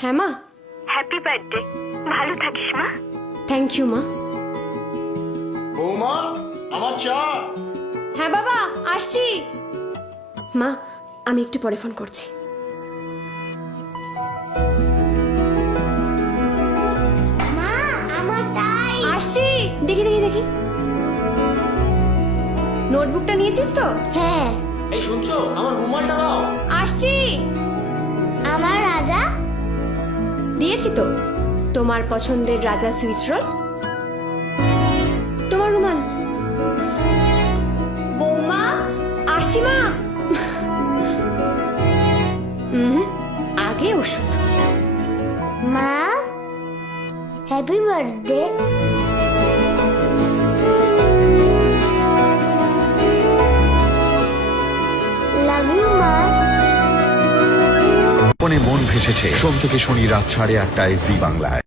হ্যাঁ মা। Happy birthday, ভালো থাকিস মা। থ্যাংক ইউ মা। বৌমা, আমার চা। হ্যাঁ বাবা, আসছি। মা, আমি একটু পরে ফোন করছি। মা, আমার টাই। আসছি। দেখি দেখি দেখি, নোটবুকটা নিয়েছিস তো? হ্যাঁ। এই শুনছো, আমার রুমালটা দাও। আসছি। আমার রাজা। দিয়েছি তো, তোমার পছন্দের রাজা সুইস রোল। তোমার রুমাল। বৌমা, আসছি মা। আগে ওষুধ। মা, হ্যাপি বার্থডে। লাভ ইউ মা। মন ভেসেছে সোম থেকে শনি রাত 8:30টায় জি বাংলায়।